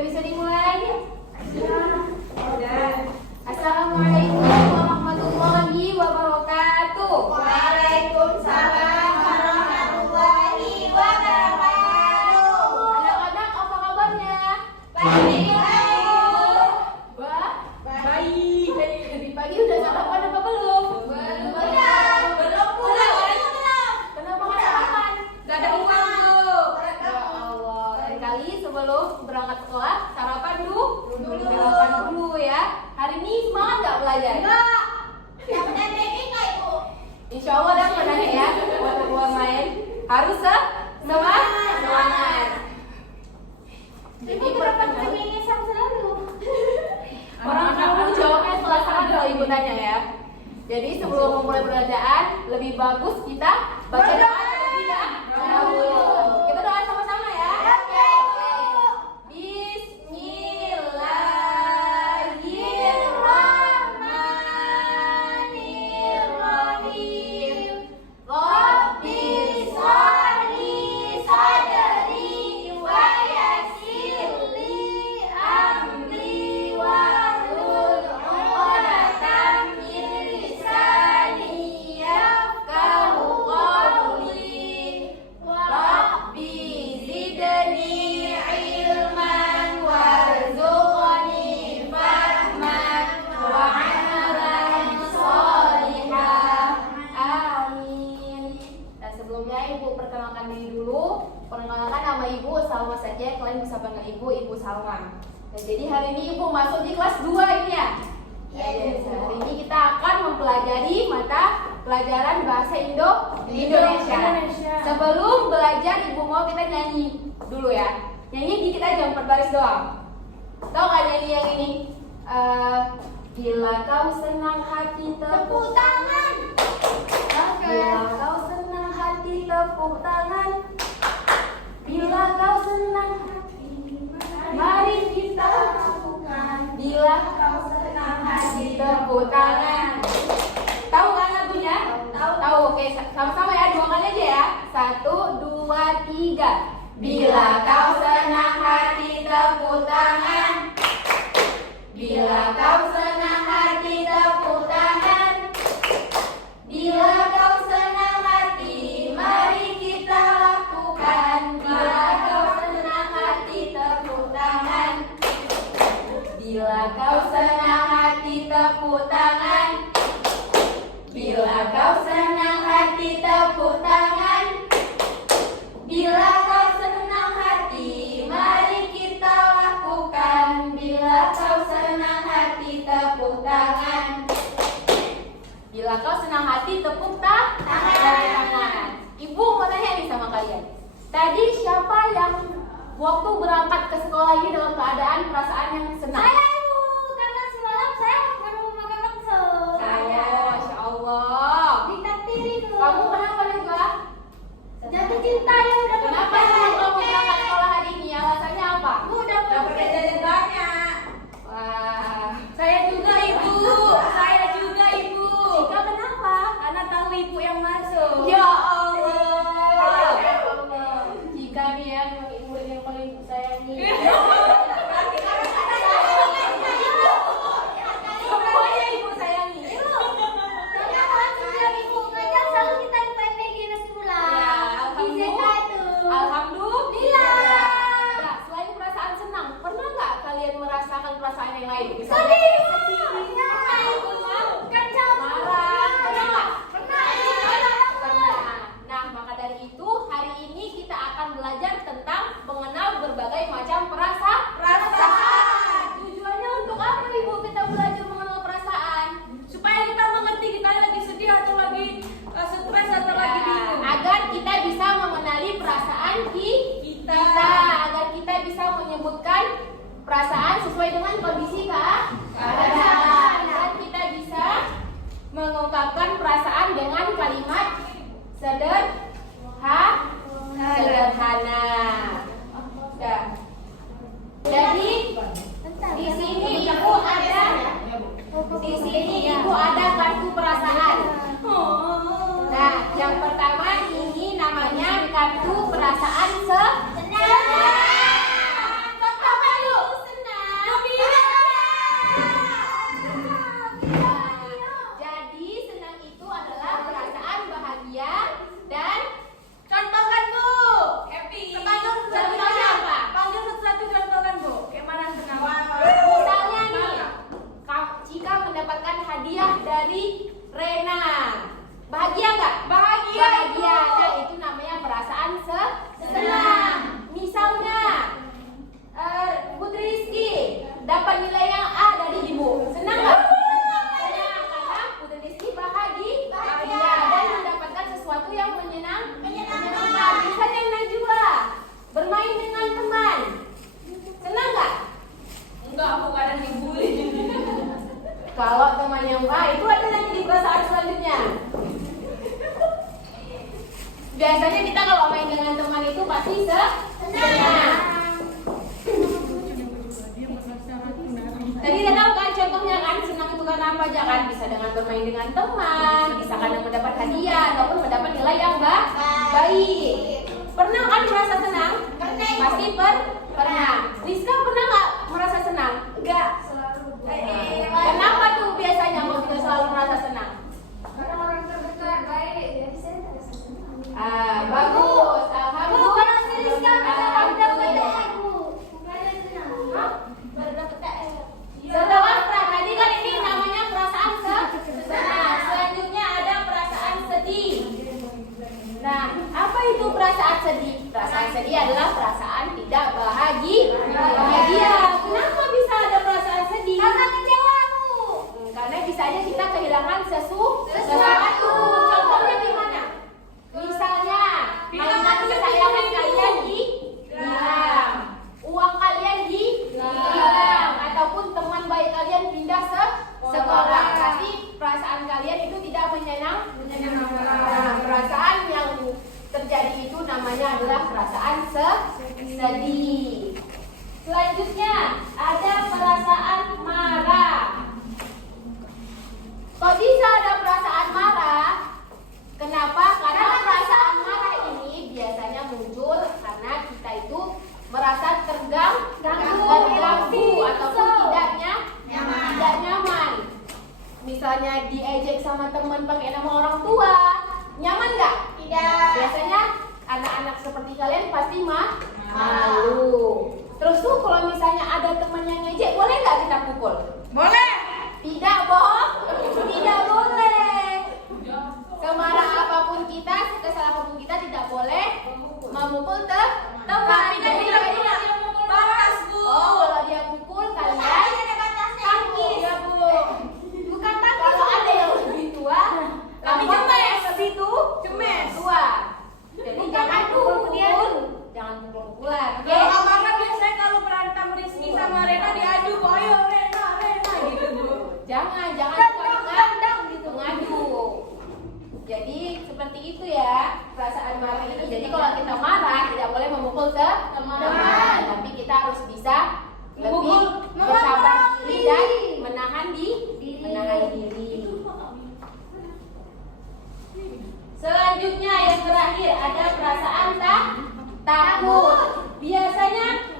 Udah bisa dimulai? Udah. Assalamualaikum warahmatullahi wabarakatuh. Waalaikumsalam warahmatullahi wabarakatuh. Anak-anak apa kabarnya? Baik. Baik. Dari pagi udah sarapan apa belum? Belum pulang. Kenapa nggak sarapan? Gak ada uang tuh. Ya Allah. Lain kali sebelum berangkat sekolah sarapan dulu. Dulu. Sarapan dulu ya. Hari ini semangat nggak belajar? Enggak. Yang penting enggak Ibu. Insya Allah dah pernah ya waktu keluar main harus semangat. Jadi perkenalan ini sama selalu. orang kamu jawabnya setelah saat kalau ibu tanya ya. Jadi sebelum memulai belajar lebih bagus kita baca doa terlebih dahulu. Kita doa sama-sama ya. Bismillahirrahmanirrahim. Rabbi sholli sadri wa yassir li amri wahlul 'uqdatam min lisani yafqahu qawli. Rabbi zidni ilman warzuqni fahman wa 'amalan sholihah. Amin. Nah sebelumnya ibu perkenalkan diri dulu. Perkenalkan nama ibu Salma saja. Kalian bisa panggil ibu Salma. Nah, jadi hari ini ibu masuk di kelas 2 ini ya. Jadi hari ini kita akan mempelajari mata pelajaran bahasa Indonesia. Sebelum belajar ibu mau kita nyanyi dulu ya. Nyanyi dikit aja 4 baris doang. Tahu gak nyanyi yang ini? Bila kau senang hati tepuk tangan. Bila kau senang hati tepuk tangan. Bila kau senang hati mari kita lakukan. Bila kau senang hati tepuk tangan. Tahu kan lagunya? Tahu. Oke, sama-sama ya, 2 kali aja ya. 1, 2, 3. Bila kau senang hati tepuk tangan. Bila kau senang hati tepuk tangan. Bila kau senang hati mari kita lakukan. Bila kau senang hati tepuk tangan. Bila kau senang hati tepuk tangan. Bila kau senang hati tepuk tangan. Bila kau senang hati mari kita lakukan. Bila kau senang hati tepuk tangan. Bila kau senang hati tepuk tangan. Ibu mau tanya nih sama kalian. Tadi siapa yang waktu berangkat ke sekolah ini dalam keadaan perasaan yang senang? Saya Ibu, karena semalam saya baru makan bakso. Masya Allah. Ditaktiri tuh. Kamu kenapa juga? Jatuh cinta ya udah. Kenapa kamu berangkat sekolah hari ini? Alasannya apa? Bu udah pakai jajan banyak. Wah. Saya juga Ibu. Cika kenapa? Karena tahu Ibu yang masuk. Ya Allah. Jika nih ya, memang ibu ini yang paling ibu sayangi. Semuanya ibu sayangi. Karena kan setiap Ibu ngajar selalu kita PPG nasi pulang. Alhamdulillah. Nah, selain perasaan senang, pernah nggak kalian merasakan perasaan yang lain? Misalnya Sedih. marah, pernah nggak? Pernah. Nah, maka dari itu hari ini kita akan belajar tentang mengenal berbagai macam perasaan. Tujuannya untuk apa ibu kita belajar mengenal perasaan? Supaya kita mengerti kita lagi sedih atau lagi stres atau lagi bingung. Agar kita bisa mengenali perasaan kita, agar kita bisa menyebutkan perasaan sesuai dengan kondisi keadaan, dan kita bisa mengungkapkan perasaan dengan kalimat sederhana. Dah. Jadi di sini ibu ada kartu perasaan. Nah, yang pertama ini namanya kartu perasaan senang. Apa yuk? biasanya kita kalau main dengan teman itu pasti senang. Tadi udah tahu kan contohnya kan, senang itu karena apa aja kan? Bisa dengan bermain dengan teman, bisa karena mendapat hadiah ataupun mendapat nilai yang baik. Pernah kan merasa senang? Pasti pernah. Rizka pernah nggak merasa senang? Enggak. Kenapa tuh biasanya kok kita selalu merasa senang? Karena orang terdekat baik, jadi saya merasa senang. Bagus. Bu, kalau si Rizka dapat Alhamdulillah. Bu, bukannya senang. Berdapat Setelah tadi kan ini namanya perasaan senang. Selanjutnya ada perasaan sedih. Nah, apa itu perasaan sedih? Perasaan sedih adalah perasaan tidak bahagia. Kenapa bisa ada perasaan sedih? Karena kecewa Bu. Karena bisa aja kita kehilangan sesuatu. Contohnya gimana? Misalnya, mainan kesayangan kalian hilang, uang kalian hilang, ataupun teman baik kalian pindah sekolah. Pasti perasaan kalian itu tidak menyenangkan. Perasaan yang terjadi itu namanya adalah perasaan sedih. Selanjutnya ada perasaan marah. Kok bisa ada perasaan marah? Kenapa? Karena perasaan marah ini biasanya muncul karena kita itu merasa terganggu ataupun tidak nyaman. Misalnya diejek sama teman pakai nama orang tua, nyaman nggak? Tidak. Biasanya anak-anak seperti kalian pasti malu. Terus tuh kalau misalnya ada teman yang ngejek, boleh nggak kita pukul? Boleh. Tidak, tidak boleh. Semarah apapun kita, sekesal apapun kita tidak boleh memukul teman. Tapi kan dia mukul batas, Bu. Oh, kalau dia pukul kalian tangkis. Ya, Bu. Bukan tangkis. Kalau ada yang lebih tua, Tapi kamu cemes. yang lebih Cemes. tua. Jadi jangan pukul. Jangan pukul-pukulan. Oke? Kalau amarah biasanya kalau berantem Rizky sama Rena diadu, ayo Rena gitu, Bu. Jangan gitu ngadu. Jadi seperti itu ya perasaan marah ini. Jadi kalau kita marah tidak boleh memukul teman, tapi kita harus bisa lebih bersabar diri dan menahan diri. Selanjutnya yang terakhir ada perasaan takut. Biasanya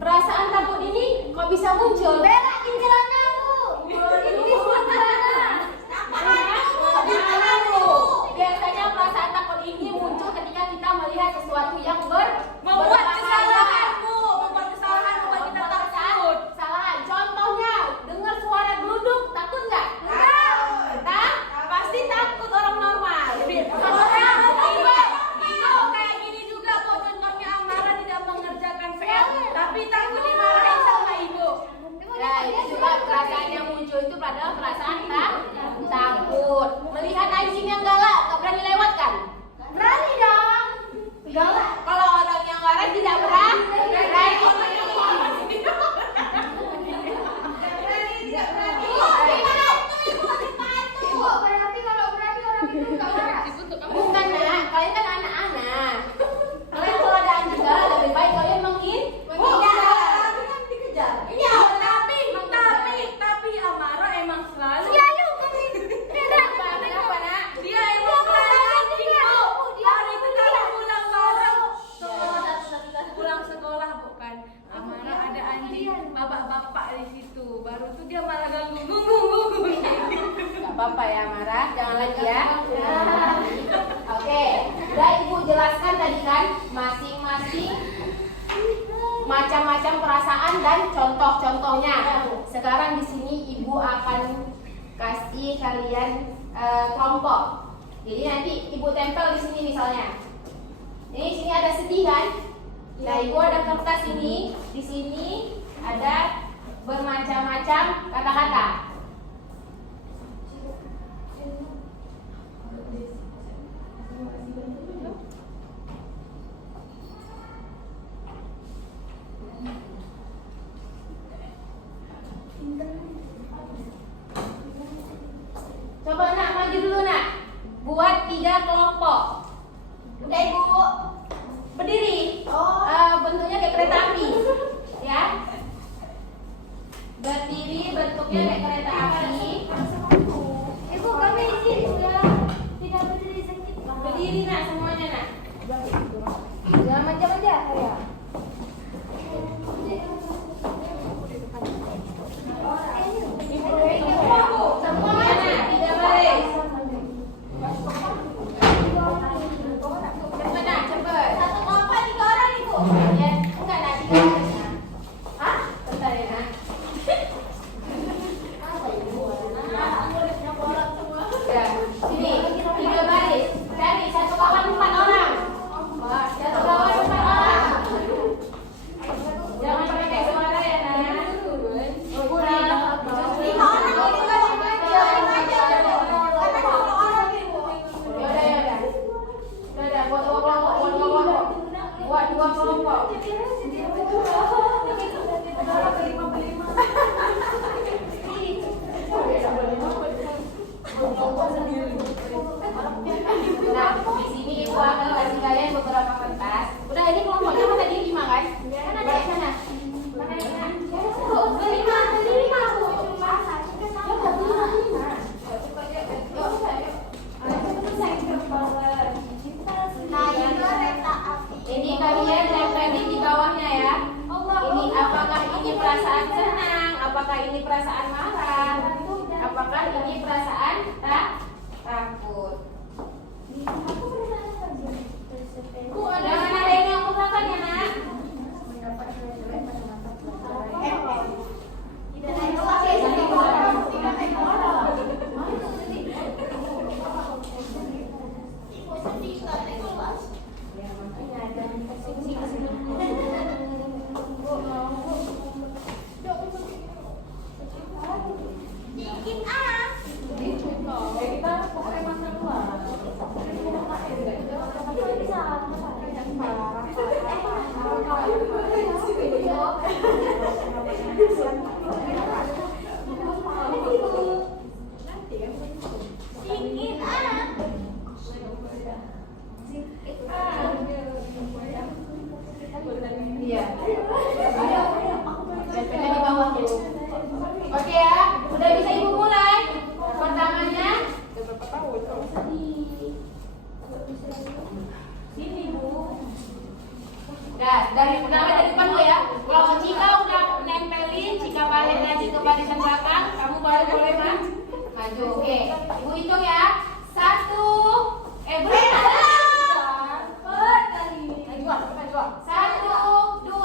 perasaan takut ini kok bisa muncul? Berakin celanamu. Biasanya perasaan takut ini muncul ketika kita melihat sesuatu yang Membuat kesalahan, Bu. Membuat kesalahan membuat kita takut. Kesalahan. Contohnya, dengar suara geluduk, takut nggak? Pasti takut orang normal. Itu kayak gini juga, Bu. Contohnya Amara tidak mengerjakan PR, tapi takut dimarahin sama ibu. Nah, itu juga perasaan yang muncul itu adalah perasaan takut. Melihat anjing yang galak, nggak berani lewat kan? Berani dong. Galak. Kalau orang yang marah tidak berani. Berarti kalau berani orang itu nggak marah. Bukan nak, kalian kan anak-anak. Kalian kalau ada anjing galak lebih baik kalian dikejar. Tapi Amara emang selalu. Kenapa nak? Dia emang selalu anjing, Bu. Hari itu kami pulang sekolah bukan. Amara ada anjing bapak-bapak di situ. Baru tuh dia malah ganggu. Gak apa-apa ya Mara, jangan lagi ya. Oke, udah Ibu jelaskan tadi kan masing-masing macam-macam perasaan dan contoh-contohnya. Sekarang di sini Ibu akan kasih kalian kelompok. Jadi nanti Ibu tempel di sini misalnya. Ini sini ada sedih kan? Nah, Ibu ada kertas ini. Di sini ada bermacam-macam kata-kata. Coba nak maju dulu nak. Buat 3 kelompok. sebelumnya naik kereta api. Ibu kami di sini sudah tidak berdiri sakit. Berdiri nak semuanya nak. Jangan manja-manja ya. Semuanya nak, 3 baris. Cepat nak, cepat. Satu kelompok 3 orang ibu. Ya, enggak nak 3 baris nak. Hah? Bentar ya nak. Ya, sini 3 baris. Cari satu kawan 4 orang. Wah, satu kawan 4 orang. Jangan pakai kayak suara ya nak. Kurang. 5 orang ini kan aja. Karena 2 orang ibu. Yaudah, buat 2 kelompok. Buat 2 kelompok. Nah, di sini ibu akan kasih kalian beberapa kertas. Udah, ini kelompoknya mana tadi 5 kan? Kan ada di sana. Mana di sana? Beli 5 aku. Nah, ini kereta api. Ini kalian tempelin di bawahnya ya. Ini apakah ini perasaan senang? Apakah ini perasaan marah? Apakah ini perasaan takut? Jangan ada yang ngomong-ngomong ya nak. Dikit ah. Dikit ah. Iya. Tempelnya di bawah dulu. Oke ya, udah bisa ibu mulai. Pertamanya. Sini bu. Nah, dari pertama dari depan dulu ya. Kalau Cika udah nempelin, Cika balik lagi ke barisan belakang, kamu baru boleh maju. Oke, ibu hitung ya. 1, boleh nggak? 1, 2, 3.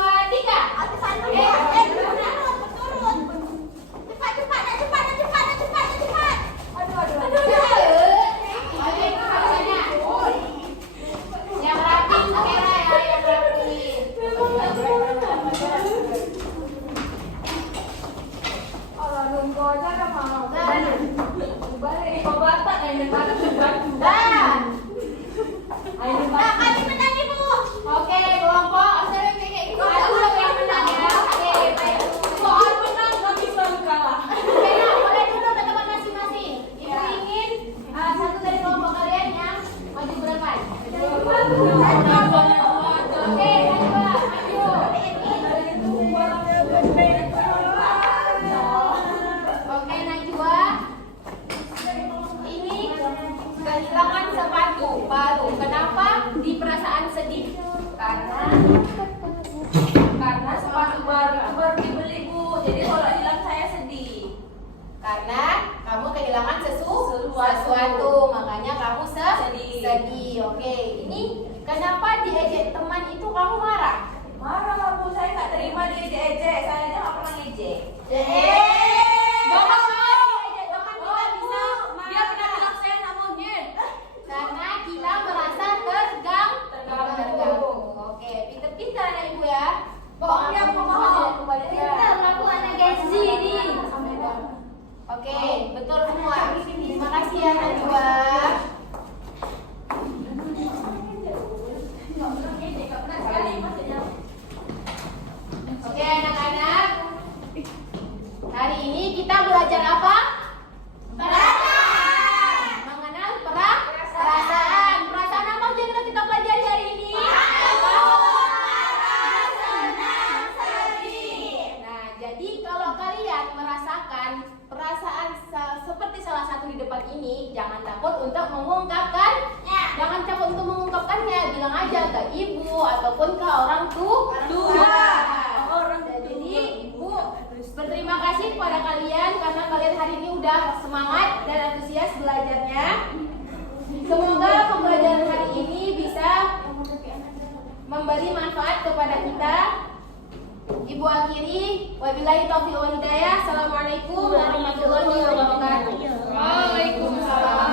Yang rapi merah ya, yang rapi. Oke, kelompok Australia kayak gitu. Aku yang menang ya. Oke, baik. Soal menang nggak bisa kalah. Oke, nah, boleh dulu ke tempat masing-masing. Ibu ingin satu dari kelompok kalian yang maju ke depan. Oke, Najwa, maju. Oke, Najwa. Ini kehilangan sepatu baru. Kenapa? Di perasaan sedih. Karena sepatu baru itu baru dibeli bu. Jadi kalau hilang saya sedih. Karena kamu kehilangan sesuatu, makanya kamu sedih. Oke, ini kenapa diejek teman itu kamu marah? Marah lah bu, saya nggak terima dia ejek. Saya aja nggak pernah ngejek. Bapak diejek teman kita bisa Dia pernah bilang saya nggak mungkin. karena kita merasa terganggu. Oke, pinter-pinter anak ibu ya. Bohong ya, bohong. Pintar aku anak Gezi nih. Oke, betul semua. Terima kasih ya Najwa. Nggak pernah ngejek, nggak pernah sekali maksudnya. aja ke ibu ataupun ke orang tua. Orang Dan tua. jadi ibu berterima kasih kepada kalian karena kalian hari ini udah semangat dan antusias belajarnya. Semoga pembelajaran hari ini bisa memberi manfaat kepada kita. Ibu akhiri, wabillahi taufiq wal hidayah. Assalamualaikum warahmatullahi wabarakatuh. Waalaikumsalam.